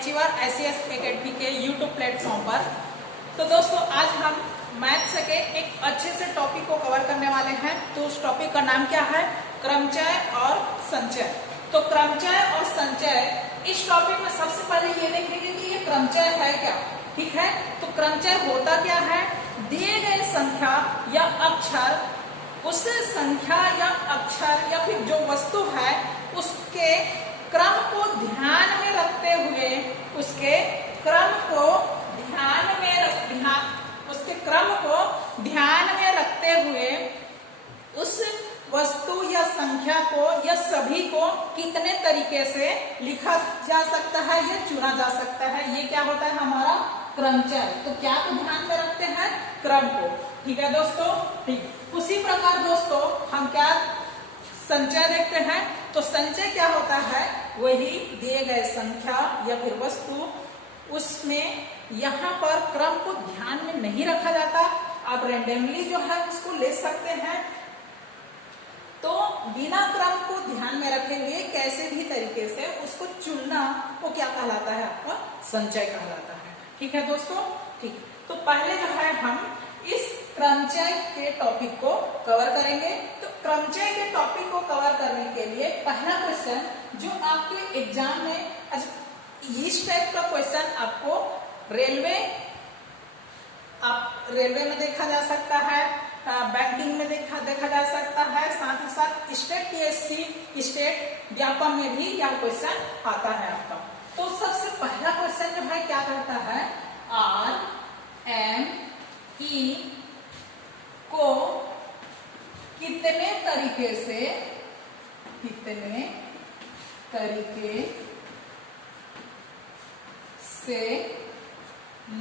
Achiever ICS academy के YouTube platform पर। तो दोस्तों आज हम मैथ्स के एक अच्छे से टॉपिक को कवर करने वाले हैं। तो उस टॉपिक का नाम क्या है? क्रमचय और संचय। तो क्रमचय और संचय, इस टॉपिक में सबसे पहले ये देखेंगे कि ये क्रमचय है क्या। ठीक है, तो क्रमचय होता क्या है? दिए गए संख्या या अक्षर, उस संख्या या अक्षर या फिर जो वस्तु है उसके क्रम को ध्यान में रखते हुए, उसके क्रम को ध्यान में रखते हुए उस वस्तु या संख्या को या सभी को कितने तरीके से लिखा जा सकता है या चुना जा सकता है, ये क्या होता है? हमारा क्रमचय। तो क्या को ध्यान में रखते हैं? क्रम को। ठीक है दोस्तों, ठीक। उसी प्रकार दोस्तों हम क्या संचय देखते हैं। तो संचय क्या होता है? वही दिए गए संख्या या फिर वस्तु, उसमें यहाँ पर क्रम को ध्यान में नहीं रखा जाता। आप रैंडमली जो है उसको ले सकते हैं। तो बिना क्रम को ध्यान में रखेंगे कैसे भी तरीके से उसको चुनना, वो क्या कहलाता है? आपका संचय कहलाता है। ठीक है दोस्तों, ठीक। तो पहले जो है हम इस क्रमचय के टॉपिक को कवर करेंगे। तो क्रमचय के टॉपिक को कवर करने के लिए पहला क्वेश्चन जो आपके एग्जाम में, इस टाइप का क्वेश्चन आपको रेलवे में देखा जा सकता है, बैंकिंग में देखा जा सकता है, साथ ही साथ स्टेट PSC स्टेट व्यापम में भी यह क्वेश्चन आता है आपका। तो सबसे पहला क्वेश्चन जो है क्या कहता है? RME को कितने तरीके से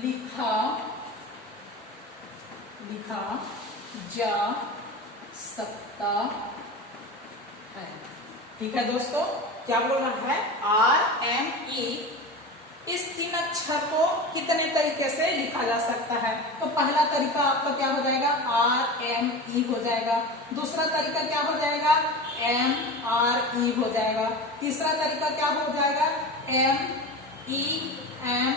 लिखा जा सकता है। ठीक है दोस्तों, क्या बोल रहा है? RME, इस तीन अक्षर को कितने तरीके से लिखा जा सकता है। तो पहला तरीका आपका क्या हो जाएगा? RME हो जाएगा। दूसरा तरीका क्या हो जाएगा? MRE हो जाएगा। तीसरा तरीका क्या हो जाएगा? MEMR,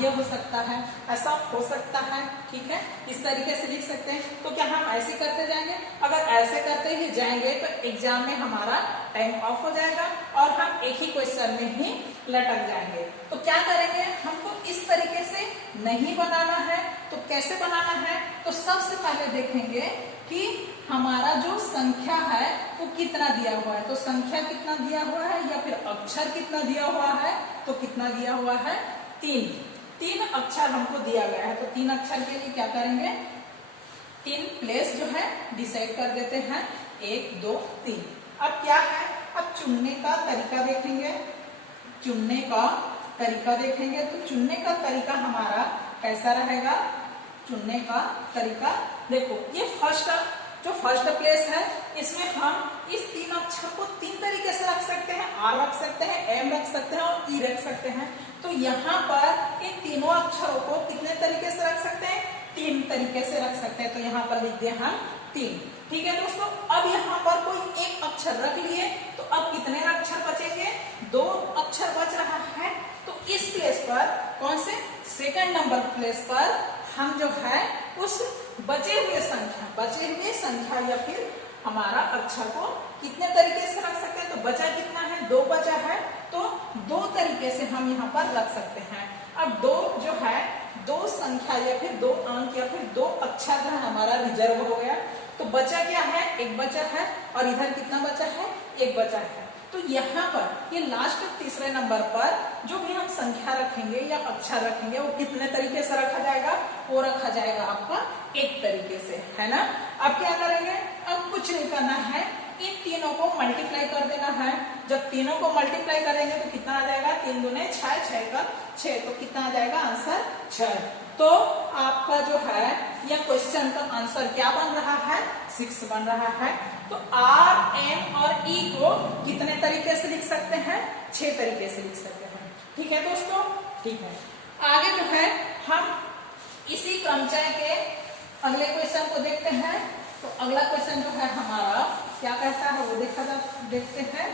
ये हो सकता है, ऐसा हो सकता है। ठीक है, इस तरीके से लिख सकते हैं। तो क्या हम ऐसे करते जाएंगे? अगर ऐसे करते ही जाएंगे तो एग्जाम में हमारा टाइम ऑफ हो जाएगा और हम एक ही क्वेश्चन में ही लटक जाएंगे। तो क्या करेंगे? हमको इस तरीके से नहीं बनाना है। तो कैसे बनाना है? तो सबसे पहले देखेंगे कि हमारा जो संख्या है वो कितना दिया हुआ है। तो संख्या कितना दिया हुआ है या फिर अक्षर कितना दिया हुआ है? तो कितना दिया हुआ है? 3 अक्षर हमको दिया गया है। तो 3 अक्षर के लिए क्या करेंगे? 3 प्लेस जो है डिसाइड कर देते हैं, 1 2 3। अब क्या है? अब चुनने का तरीका देखेंगे। तो चुनने का तरीका हमारा कैसा रहेगा? चुनने का तरीका देखो, ये फर्स्ट प्लेस है, इसमें हम इस 3 अक्षर को 3 तरीके से रख सकते हैं। R रख सकते हैं, M रख सकते हैं और E रख सकते हैं। तो यहाँ पर इन तीनों अक्षरों को कितने तरीके से रख सकते हैं? 3 तरीके से रख सकते हैं। तो यहाँ पर लिख दिया हम 3। ठीक है दोस्तों, अब यहाँ पर कोई एक अक्षर रख लिए तो अब कितने अक्षर बचेंगे? 2 अक्षर बच रहा है। तो इस प्लेस पर, कौन से? सेकंड नंबर प्लेस पर हम जो है उस बचे हुए संख्या या फिर हमारा अक्षर को कितने तरीके से रख सकते हैं? तो बचा कितना है? 2 बचा है। तो 2 तरीके से हम यहाँ पर रख सकते हैं। अब 2 जो है, 2 संख्या या फिर 2 अंक या फिर 2 अक्षर का हमारा रिजर्व हो गया। तो बचा क्या है? 1 बचा है। और इधर कितना बचा है? 1 बचा है। तो यहाँ पर ये लास्ट तीसरे नंबर पर जो भी हम संख्या रखेंगे या अक्षर रखेंगे वो कितने तरीके से रखा जाएगा? वो रखा जाएगा आपका 1 तरीके से, है ना। अब क्या करेंगे? अब कुछ नहीं करना है, इन तीनों को मल्टीप्लाई कर देना है। जब तीनों को मल्टीप्लाई करेंगे तो कितना आ जाएगा? 3 दूने 6, 6 का 6। तो कितना आ जाएगा? आंसर 6। तो आपका जो है यह क्वेश्चन का आंसर क्या बन रहा है? 6 बन रहा है। तो R, M और E को कितने तरीके से लिख सकते हैं? 6 तरीके से लिख सकते हैं। ठीक है दोस्तों, ठीक है। आगे जो है हम इसी क्रमचय के अगले क्वेश्चन को देखते हैं। तो अगला क्वेश्चन जो है हमारा क्या कहता है वो देखते हैं।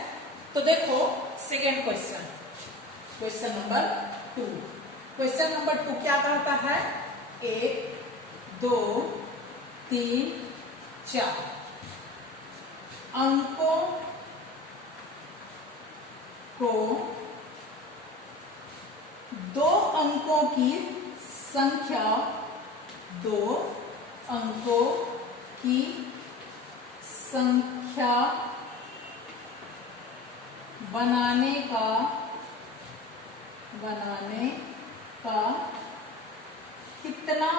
तो देखो second question question number 2। Question number 2 क्या कहता है? 1 2 3 4 अंकों को 2 अंकों की संख्या 2 अंकों की संख्या बनाने का कितना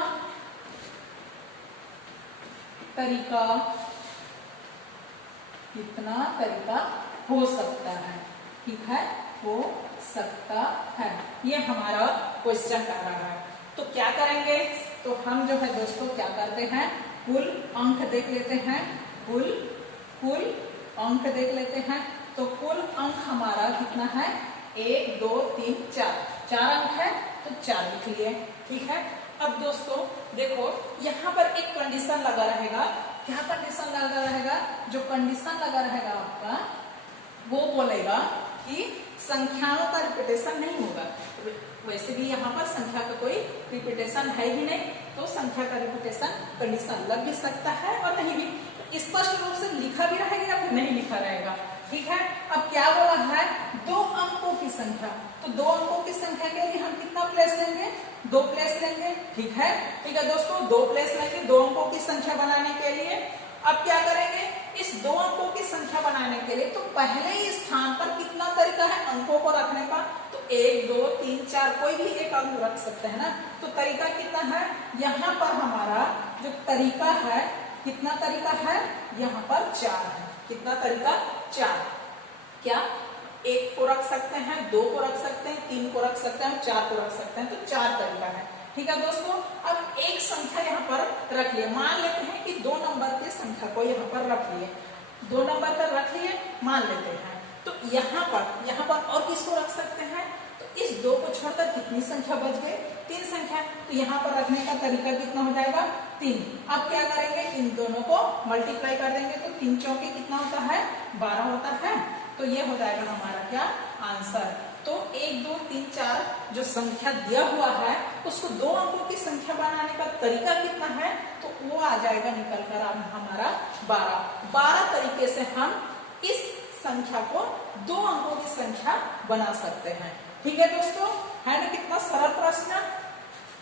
तरीका हो सकता है। ठीक है, हो सकता है, ये हमारा क्वेश्चन कह रहा है। तो क्या करेंगे? तो हम जो है दोस्तों क्या करते हैं, कुल अंक देख लेते हैं। कुल अंक देख लेते हैं। तो कुल अंक हमारा कितना है? 1 2 3 4 4 अंक है, तो 4 लिख लिए। ठीक है, अब दोस्तों देखो यहाँ पर एक कंडीशन लगा रहेगा। क्या कंडीशन लगा रहेगा? जो कंडीशन लगा रहेगा आपका, वो बोलेगा कि संख्याओं का रिपीटेशन नहीं होगा। वैसे भी यहाँ पर संख्या का कोई रिपीटेशन है ही नहीं, तो संख्या का रिपीटेशन कंडीशन लग भी सकता है और नहीं भी। तो स्पष्ट रूप से लिखा भी रहेगा या फिर नहीं लिखा रहेगा। ठीक है, अब क्या बोला है? 2 अंकों की संख्या। तो 2 अंकों की संख्या के लिए हम कितना प्लेस लेंगे? 2 प्लेस लेंगे। ठीक है दोस्तों, 2 प्लेस लेंगे 2 अंकों की संख्या बनाने के लिए। अब क्या करेंगे? इस 2 अंकों की संख्या बनाने के लिए तो पहले ही स्थान पर कितना तरीका है अंकों को रखने का? तो 1 2 3 4 कोई भी एक अंक रख सकते हैं ना। तो तरीका कितना है? यहाँ पर हमारा जो तरीका है, कितना तरीका है? यहाँ पर 4 है। कितना तरीका? 4। क्या 1 को रख सकते हैं, 2 को रख सकते हैं, 3 को रख सकते हैं, 4 को रख सकते हैं। तो 4 तरीका है। ठीक है दोस्तों, अब एक संख्या यहाँ पर रख लिए। मान लेते हैं कि 2 नंबर की संख्या को यहाँ पर रख लिए। 2 नंबर का रख लिए, मान लेते हैं। तो यहाँ पर और किसको रख सकते हैं? तो इस 2 को छोड़कर कितनी संख्या बच गई? 3 संख्या। तो यहाँ पर रखने का तरीका कितना हो जाएगा? 3। अब क्या करेंगे? इन दोनों को मल्टीप्लाई कर देंगे। तो 3 चौके कितना होता है? 12 होता है। तो ये हो जाएगा हमारा क्या आंसर। तो 1 2 3 4 जो संख्या दिया हुआ है उसको 2 अंकों की संख्या बनाने का तरीका कितना है? तो वो आ जाएगा निकल कर हमारा 12 तरीके से हम इस संख्या को 2 अंकों की संख्या बना सकते हैं। ठीक है दोस्तों, है ना कितना सरल प्रश्न।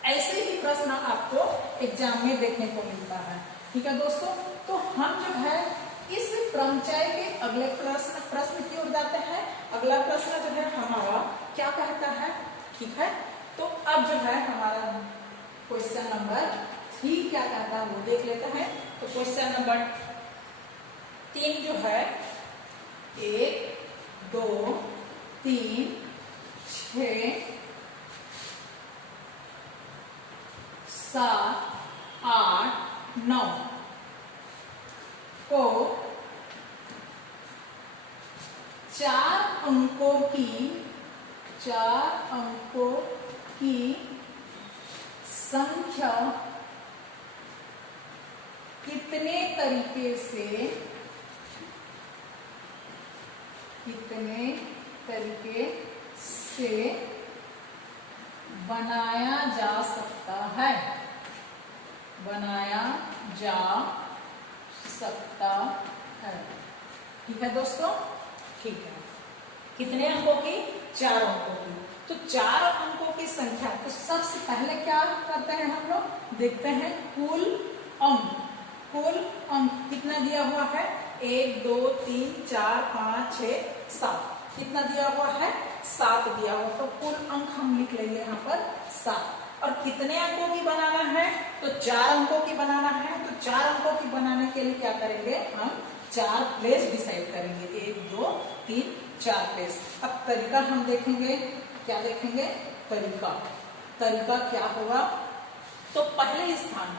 ऐसे ही प्रश्न आपको एग्जाम में देखने को मिलता है। ठीक है दोस्तों, तो हम जो है इस क्रमचय के अगले प्रश्न की ओर जाते हैं। अगला प्रश्न जो है हमारा क्या कहता है? ठीक है, तो अब जो है हमारा क्वेश्चन नंबर 3 क्या कहता है वो देख लेते हैं। तो क्वेश्चन नंबर 3 जो है 1 2 3 6 7 8 9 को 4 अंकों की संख्या कितने तरीके से बनाया जा सकता है? ठीक है दोस्तों, ठीक है। कितने अंकों की? 4 अंकों की। तो 4 अंकों की संख्या, तो सबसे पहले क्या करते हैं हम लोग? देखते हैं कुल अंक कितना दिया हुआ है? 1 2 3 4 5 6 7। कितना दिया हुआ है? 7 दिया हुआ। तो कुल अंक हम लिख लेंगे यहाँ पर 7। और कितने अंकों की बनाना है? तो 4 अंकों की बनाना है। तो 4 अंकों की बनाने के लिए क्या करेंगे? हम 4 प्लेस डिसाइड करेंगे। 1 2 3 4 प्लेस। अब तरीका हम देखेंगे। क्या देखेंगे? तरीका क्या होगा? तो पहले स्थान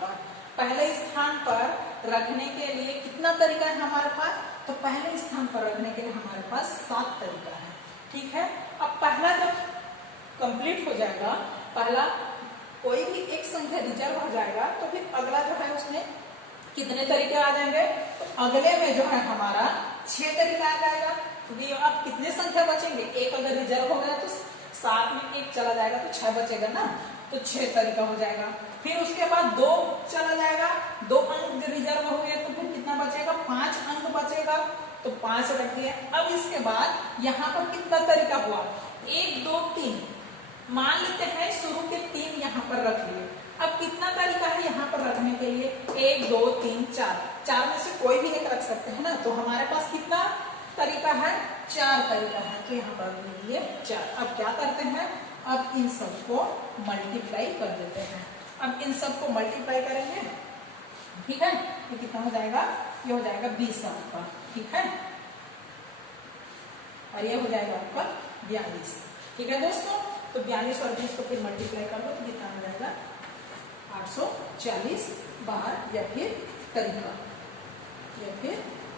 पर रखने के लिए कितना तरीका है हमारे पास? तो पहले स्थान पर रखने के लिए हमारे पास 7 तरीका है। ठीक है, अब पहला जब कंप्लीट हो जाएगा, पहला कोई भी एक संख्या रिजर्व हो जाएगा, तो फिर अगला जो है उसमें कितने तरीके आ जाएंगे? तो अगले में जो है हमारा 6 तरीका आ जाएगा। क्योंकि अब कितने संख्या बचेंगे? एक अगर रिजर्व हो गया तो सात में एक चला जाएगा तो 6 बचेगा ना, तो 6 तरीका हो जाएगा। फिर उसके बाद 2 चला जाएगा, 2 अंक रिजर्व हो गया, तो फिर कितना बचेगा, 5 अंक बचेगा, तो 5 रख दिए। अब इसके बाद यहाँ पर कितना तरीका हुआ, 1 2 3, मान लेते हैं शुरू के 3 यहाँ पर रख लिए। अब कितना तरीका है यहाँ पर रखने के लिए, 1 2 3 4, 4 में से कोई भी एक रख सकते हैं ना, तो हमारे पास कितना तरीका है, 4 तरीका है, तो यहाँ पर लिए 4। अब क्या करते हैं, अब इन सबको मल्टीप्लाई कर देते हैं। अब इन सबको मल्टीप्लाई करेंगे, ठीक है, ये कितना हो जाएगा, ये हो जाएगा 20 आपका, ठीक है, और ये हो जाएगा आपका 42, ठीक है दोस्तों। तो 42 और 20 को फिर मल्टीप्लाई कर दो तो कितना हो जाएगा, 840 बार, या फिर तरीका, या फिर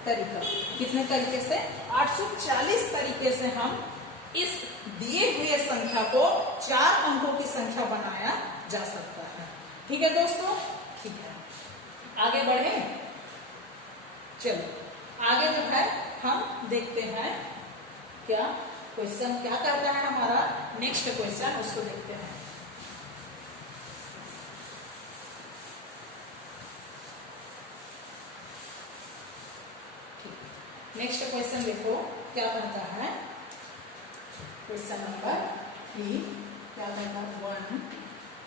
तरीका। कितने तरीके से, 840 तरीके से हम इस दिए हुए संख्या को 4 अंकों की संख्या बनाया जा सकता है, ठीक है दोस्तों, ठीक है। आगे बढ़े, चलो आगे जो है हम देखते हैं क्या क्वेश्चन क्या करता है हमारा नेक्स्ट क्वेश्चन, उसको देखते हैं। नेक्स्ट क्वेश्चन देखो क्या कहता है, क्वेश्चन नंबर 3 क्या कहता है, 1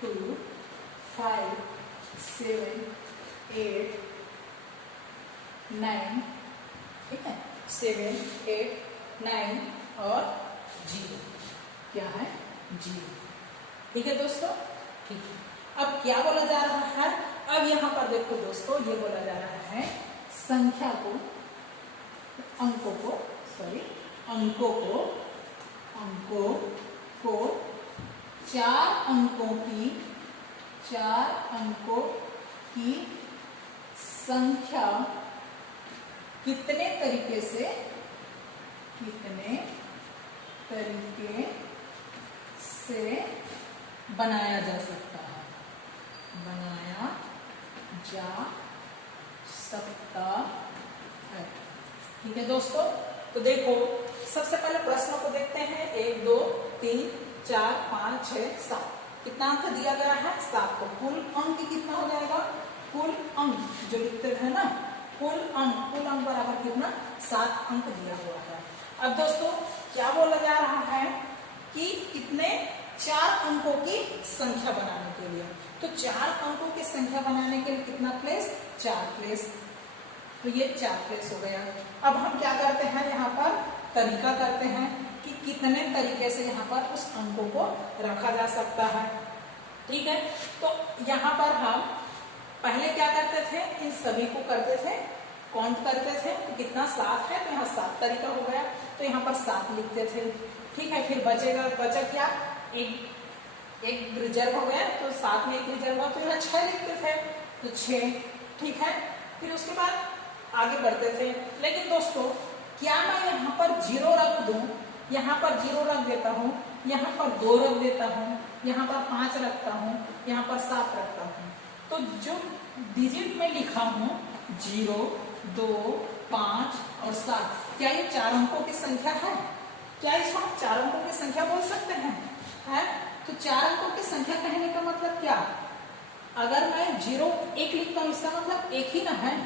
2 5 7 8 9, ठीक है, 7 8 9 और 0, क्या है 0, ठीक है दोस्तों, ठीक है। अब क्या बोला जा रहा है, अब यहाँ पर देखो दोस्तों, ये बोला जा रहा है संख्या को, अंकों को 4 अंकों की संख्या कितने तरीके से बनाया जा सकता है, ठीक है दोस्तों। तो देखो सबसे पहले प्रश्नों को देखते हैं, 1 2 3 4 5 6 7, कितना अंक दिया गया है, 7 को। कुल अंक कितना हो जाएगा, कुल अंक जो लिखते हैं ना, कुल अंक बराबर कितना, 7 अंक दिया हुआ है। अब दोस्तों क्या बोला जा रहा है कि कितने 4 अंकों की संख्या बनाने के लिए, तो 4 अंकों की संख्या बनाने के लिए कितना प्लेस, 4 प्लेस, तो ये 4 प्लेस हो गया। अब हम क्या करते हैं, यहाँ पर तरीका करते हैं कि कितने तरीके से यहाँ पर उस अंकों को रखा जा सकता है, ठीक है। तो यहाँ पर हम पहले क्या करते थे, इन सभी को करते थे, काउंट करते थे, तो कितना 7 है, तो यहाँ 7 तरीका हो गया, तो यहाँ पर 7 लिखते थे, ठीक है। फिर बचा क्या, एक रिजर्व हो गया, तो 7 में एक रिजर्व हुआ, तो यहाँ 6 लिखते थे, तो 6, ठीक है। फिर उसके बाद आगे बढ़ते थे, लेकिन दोस्तों क्या मैं यहाँ पर 0 रख दूं, यहाँ पर 0 रख देता हूँ, यहाँ पर 2 रख देता हूँ, यहाँ पर 5 रखता हूँ, यहाँ पर 7 रखता हूँ, तो जो डिजिट में लिखा हूँ 0 2 5 और 7, क्या ये 4 अंकों की संख्या है, क्या इसको हम 4 अंकों की संख्या बोल सकते हैं, है? तो 4 अंकों की संख्या कहने का मतलब क्या, अगर मैं 0 1 लिखता हूँ, इसका मतलब एक ही ना है,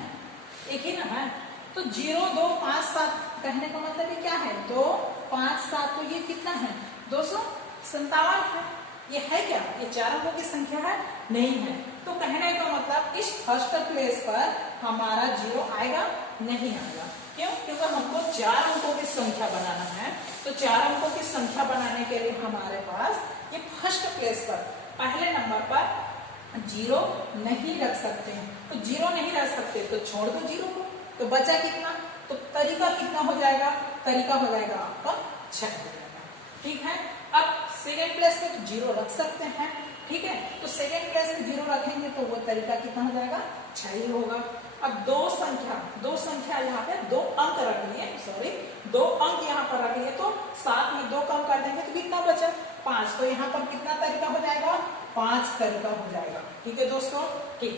तो 0 2 5 7 कहने का मतलब ये क्या है, 2 5 7, तो ये कितना है, 257 है, ये है क्या, ये 4 अंकों की संख्या है, नहीं है। तो कहने का मतलब इस फर्स्ट प्लेस पर हमारा 0 आएगा, नहीं आएगा, क्यों, क्योंकि हमको 4 अंकों की संख्या बनाना है, तो 4 अंकों की संख्या बनाने के लिए हमारे पास ये फर्स्ट प्लेस पर पहले नंबर पर 0 नहीं रख सकते हैं, तो 0 नहीं रख सकते तो छोड़ दो 0 को, तो बचा कितना, तो तरीका कितना हो जाएगा, तरीका हो जाएगा आपका 6 हो जाएगा, ठीक है। अब सेकेंड प्लेस पे 0 रख सकते हैं, ठीक है, तो सेकेंड प्लेस पे 0 रखेंगे तो वो तरीका कितना हो जाएगा, 6 ही होगा। अब दो संख्या यहाँ पे 2 अंक रख लिए, 2 अंक यहाँ पर रख लिए, तो 7 में 2 कम कर देंगे तो कितना बचा, 5, तो यहाँ पर कितना तरीका हो जाएगा, 5 तरीका हो जाएगा, ठीक है दोस्तों, ठीक।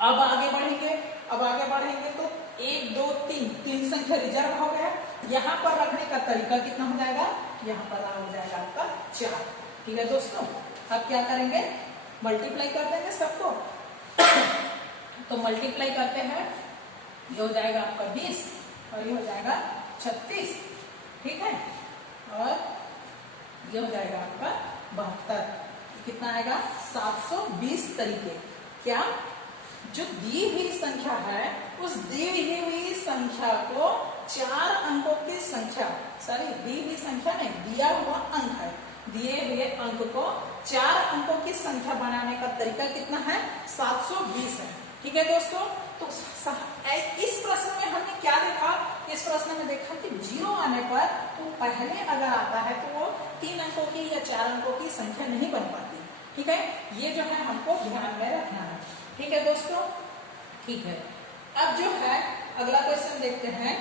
अब आगे बढ़ेंगे तो 1 2 3 संख्या रिजर्व हो गया, यहाँ पर रखने का तरीका कितना हो जाएगा, यहाँ पर हो जाएगा आपका 4। ठीक है दोस्तों, अब क्या करेंगे, मल्टीप्लाई कर देंगे सबको। तो मल्टीप्लाई करते हैं, ये हो जाएगा आपका 20 और ये हो जाएगा 36। ठीक है, और ये हो जाएगा आपका 72। कितना आएगा, 720 तरीके। क्या, जो दी हुई संख्या है उस दी हुई संख्या को 4 अंकों की संख्या, सॉरी दी हुई संख्या नहीं, दिया हुआ अंक है, दिए हुए अंक को 4 अंकों की संख्या बनाने का तरीका कितना है, 720 है। ठीक है दोस्तों, तो इस प्रश्न में हमने क्या देखा, इस प्रश्न में देखा कि 0 आने पर तो पहले अगर आता है तो वो 3 अंकों की या 4 अंकों की संख्या नहीं बन पाती। ठीक है, ये जो है हमको ध्यान में रखना है। ठीक है दोस्तों, ठीक है। अब जो है अगला क्वेश्चन देखते हैं,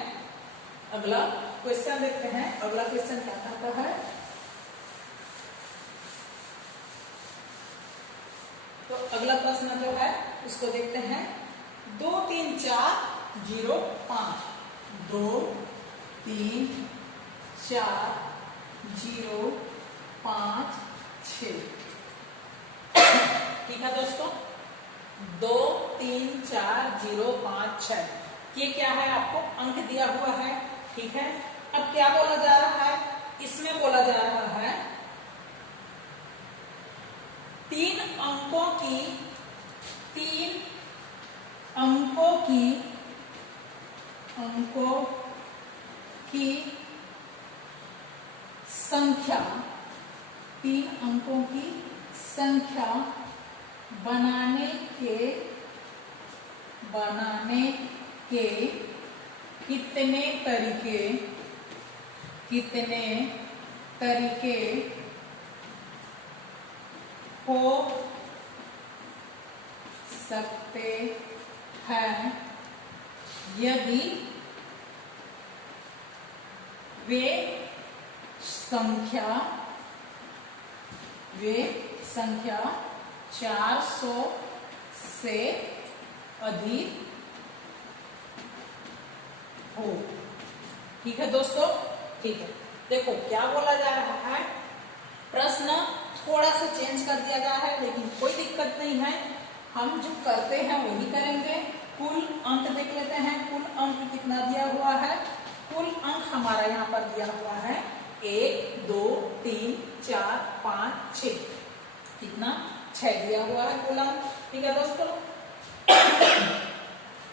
अगला क्वेश्चन देखते हैं। अगला क्वेश्चन क्या कहता है, तो अगला प्रश्न जो है उसको देखते हैं। 2 3 4 0 5, 2 3 4 0 5 6। ठीक है दोस्तों, 2 3 4 0 5 6, ये क्या है, आपको अंक दिया हुआ है। ठीक है, अब क्या बोला जा रहा है, इसमें बोला जा रहा है 3 अंकों की संख्या, 3 अंकों की संख्या बनाने के कितने तरीके हो सकते हैं, यदि वे संख्या 400 से अधिक हो। ठीक है दोस्तों, ठीक है। देखो क्या बोला जा रहा है, प्रश्न थोड़ा सा चेंज कर दिया गया है, लेकिन कोई दिक्कत नहीं है, हम जो करते हैं वही करेंगे। कुल अंक देख लेते हैं, कुल अंक कितना दिया हुआ है। कुल अंक हमारा यहाँ पर दिया हुआ है 1 2 3 4 5 6, कितना 6 दिया हुआ है कुल अंक। ठीक है दोस्तों,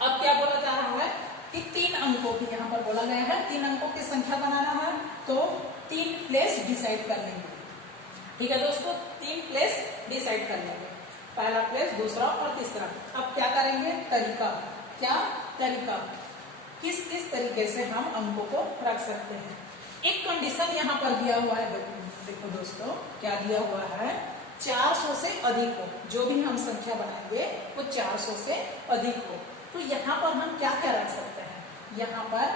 अब क्या बोला जा रहा है कि 3 अंकों की, यहाँ पर बोला गया है 3 अंकों की संख्या बनाना है, तो 3 प्लेस डिसाइड कर लेंगे। ठीक है दोस्तों, 3 प्लेस डिसाइड कर लेंगे, पहला प्लेस, दूसरा और तीसरा। अब क्या करेंगे, तरीका, क्या तरीका, किस तरीके से हम अंकों को रख सकते हैं। एक कंडीशन यहाँ पर दिया हुआ है, देखो दोस्तों क्या दिया हुआ है, 400 से अधिक हो, जो भी हम संख्या बनाएंगे वो 400 से अधिक हो। तो यहाँ पर हम क्या क्या रख सकते हैं, यहाँ पर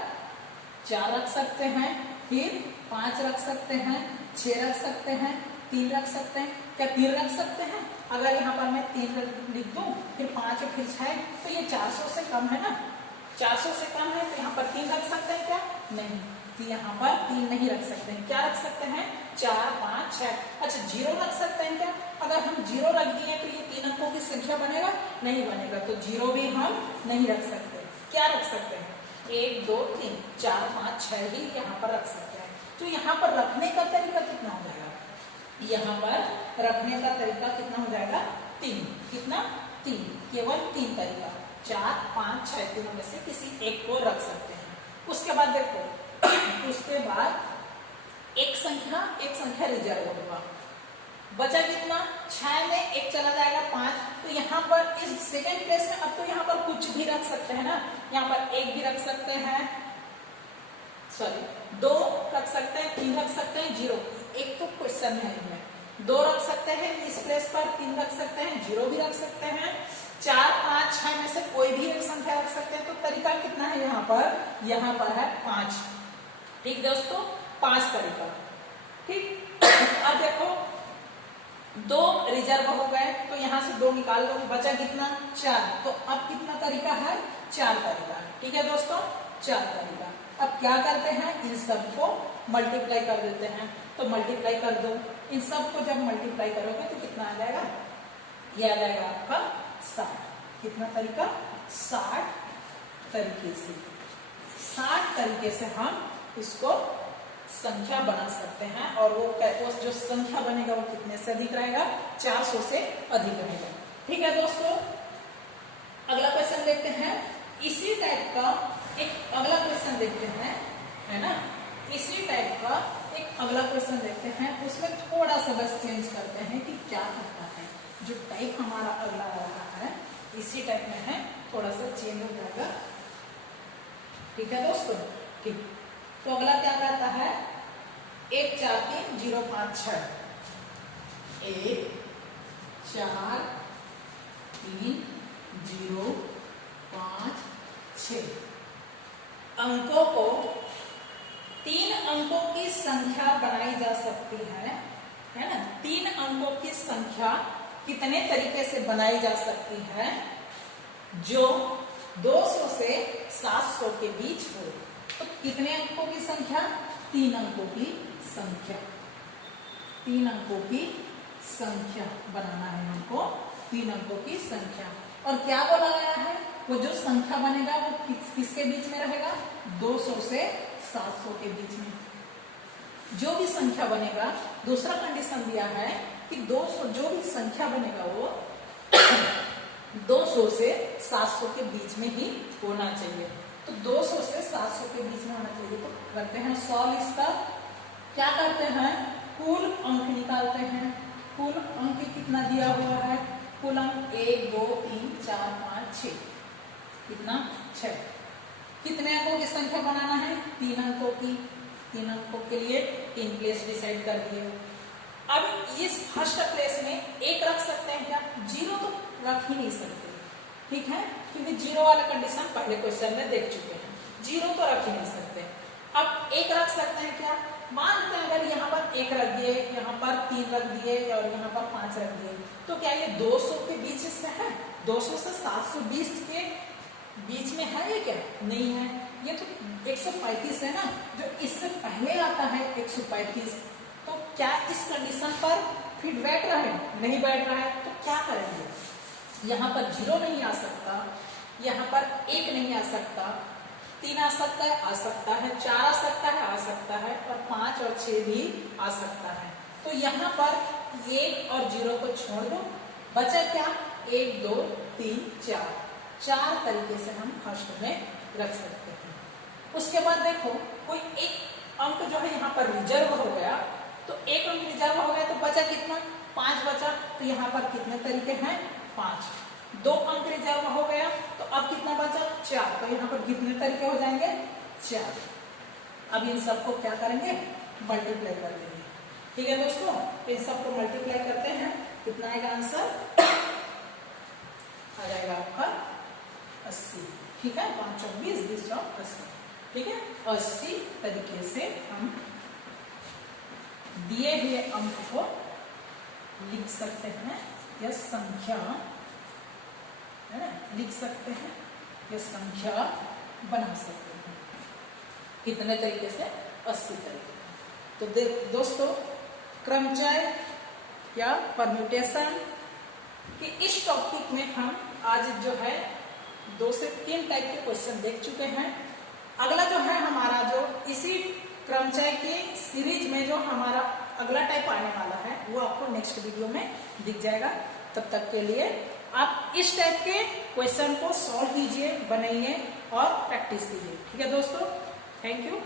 4 रख सकते हैं, फिर 5 रख सकते हैं, 6 रख सकते हैं, 3 रख सकते हैं। क्या 3 रख सकते हैं, अगर यहाँ पर मैं 3 लिख दूं, फिर 5 फिर 6, तो ये 400 से कम है ना, 400 से कम है, तो यहाँ पर 3 रख सकते हैं क्या, नहीं, तो यहाँ पर 3 नहीं रख सकते हैं। क्या रख सकते हैं, 4 5 6। अच्छा 0 रख सकते हैं क्या, अगर हम 0 रख दिए तो ये 3 अंकों की संख्या बनेगा, नहीं बनेगा, तो 0 भी हम नहीं रख सकते। क्या रख सकते हैं, 1 2 3 4 5 6 ही यहाँ पर रख सकते हैं। तो यहाँ पर रखने का तरीका कितना हो जाएगा, यहाँ पर रखने का तरीका कितना हो जाएगा, 3, कितना 3, केवल 3 तरीका, 4 5 6 तीनों में से किसी एक को रख सकते हैं। उसके बाद देखो, उसके बाद एक संख्या रिजर्व होगा, बचा कितना, 6 में 1 चला जाएगा 5, तो यहाँ पर इस सेकंड प्लेस में अब तो यहाँ पर कुछ भी रख सकते हैं ना, यहाँ पर 1 भी रख सकते हैं, सॉरी 2 रख सकते हैं, 3 रख सकते हैं, 0 एक तो क्वेश्चन नहीं है, 2 रख सकते हैं इस प्लेस पर, 3 रख सकते हैं, 0 भी रख सकते हैं, 4 5 6 में से कोई भी एक संख्या रख सकते हैं। तो तरीका कितना है यहाँ पर है 5। ठीक दोस्तों, 5 तरीका। ठीक, अब देखो 2 रिजर्व हो गए, तो यहाँ से 2 निकाल दो, बचा कितना 4, तो अब कितना तरीका है, 4 तरीका। ठीक है दोस्तों, 4 तरीका। अब क्या करते हैं, इन सबको मल्टीप्लाई कर देते हैं। तो मल्टीप्लाई कर दो, इन सबको जब मल्टीप्लाई करोगे तो कितना आ जाएगा, ये आ जाएगा आपका 60। कितना तरीका, 60 तरीके से, 60 तरीके से हम इसको संख्या बना सकते हैं। और वो जो संख्या बनेगा वो कितने से अधिक रहेगा, 400 से अधिक रहेगा। ठीक है दोस्तों, अगला क्वेश्चन देखते हैं। इसी टाइप का एक अगला क्वेश्चन देखते हैं, है ना, इसी टाइप का एक अगला क्वेश्चन देखते हैं। उसमें थोड़ा सा बस चेंज करते हैं कि क्या करता है। जो टाइप हमारा अगला आ रहा है इसी टाइप में है, थोड़ा सा चेंज हो जाएगा। ठीक है दोस्तों, ठीक। तो अगला क्या कहता है, 1 4 3 0 5 6, 1 4 3 0 5 6 अंकों को 3 अंकों की संख्या बनाई जा सकती है ना। 3 अंकों की संख्या कितने तरीके से बनाई जा सकती है, जो 200 से 700 के बीच हो। तो कितने अंकों की संख्या, 3 अंकों की संख्या, 3 अंकों की संख्या बनाना है हमको, 3 अंकों की संख्या। और क्या बोला गया है, वो जो संख्या बनेगा वो किसके बीच में रहेगा, 200 से 700 के बीच में। जो भी संख्या बनेगा, दूसरा कंडीशन दिया है कि 200, जो भी संख्या बनेगा वो 200 से 700 के बीच में ही होना चाहिए। तो 200 से 700 के बीच में होना चाहिए। तो करते हैं सॉल्व इसका। क्या करते हैं, कुल अंक निकालते हैं। कुल अंक कितना दिया हुआ है, कुल अंक 1 2 3 4 5 6, कितना 6। कितने अंकों की संख्या बनाना है, 3 अंकों की। 3 अंकों के लिए 3 प्लेस डिसाइड कर दिए। अब इस फर्स्ट प्लेस में 1 रख सकते हैं क्या, 0 तो रख ही नहीं सकते। ठीक है, क्योंकि 0 वाला कंडीशन पहले क्वेश्चन में देख चुके हैं, 0 तो रख ही नहीं सकते। अब 1 रख सकते हैं क्या, मानते हैं अगर यहाँ पर 1 रख दिए, यहाँ पर 3 रख दिए और यहाँ पर 5 रख दिए, तो क्या ये 200 के बीच से है, 200 से 720 के बीच में है ये क्या, नहीं है। ये तो 135 है ना, जो इससे पहले आता है 135। तो क्या इस कंडीशन पर फिट बैठ रहा है, नहीं बैठ रहा है। तो क्या करेंगे, यहाँ पर 0 नहीं आ सकता, यहाँ पर 1 नहीं आ सकता, 3 आ सकता है, 4 आ सकता है और 5 और 6 भी आ सकता है। तो यहाँ पर 1 और 0 को छोड़ दो, बचा क्या, 1 2 3 4 तरीके से हम फर्स्ट में रख सकते हैं। उसके बाद देखो, कोई एक अंक जो है यहाँ पर रिजर्व हो गया, तो एक अंक रिजर्व हो गया तो बचा कितना, 5 बचा। तो यहाँ पर कितने तरीके हैं, 5। 2 अंक रिजर्व हो गया तो अब कितना बचा, 4। तो यहाँ पर कितने तरीके हो जाएंगे, 4। अब इन सबको क्या करेंगे, मल्टीप्लाई कर देंगे। ठीक है दोस्तों, इन सबको मल्टीप्लाई करते हैं, कितना आएगा आंसर, आ जाएगा आपका 80। ठीक है, 5 और 20 20 और 80। ठीक है, 80 तरीके से हम दिए हुए अंक को लिख सकते हैं, या संख्या है ना, लिख सकते हैं, या संख्या बना सकते हैं। कितने तरीके से, 80 तरीके। तो दोस्तों, क्रमचय या परम्यूटेशन कि इस टॉपिक में हम आज जो है 2 से 3 टाइप के क्वेश्चन देख चुके हैं। अगला जो है हमारा, जो इसी क्रमचय की सीरीज में जो हमारा अगला टाइप आने वाला है, वो आपको नेक्स्ट वीडियो में दिख जाएगा। तब तक के लिए आप इस टाइप के क्वेश्चन को सॉल्व कीजिए, बनाइए और प्रैक्टिस कीजिए। ठीक है दोस्तों, थैंक यू।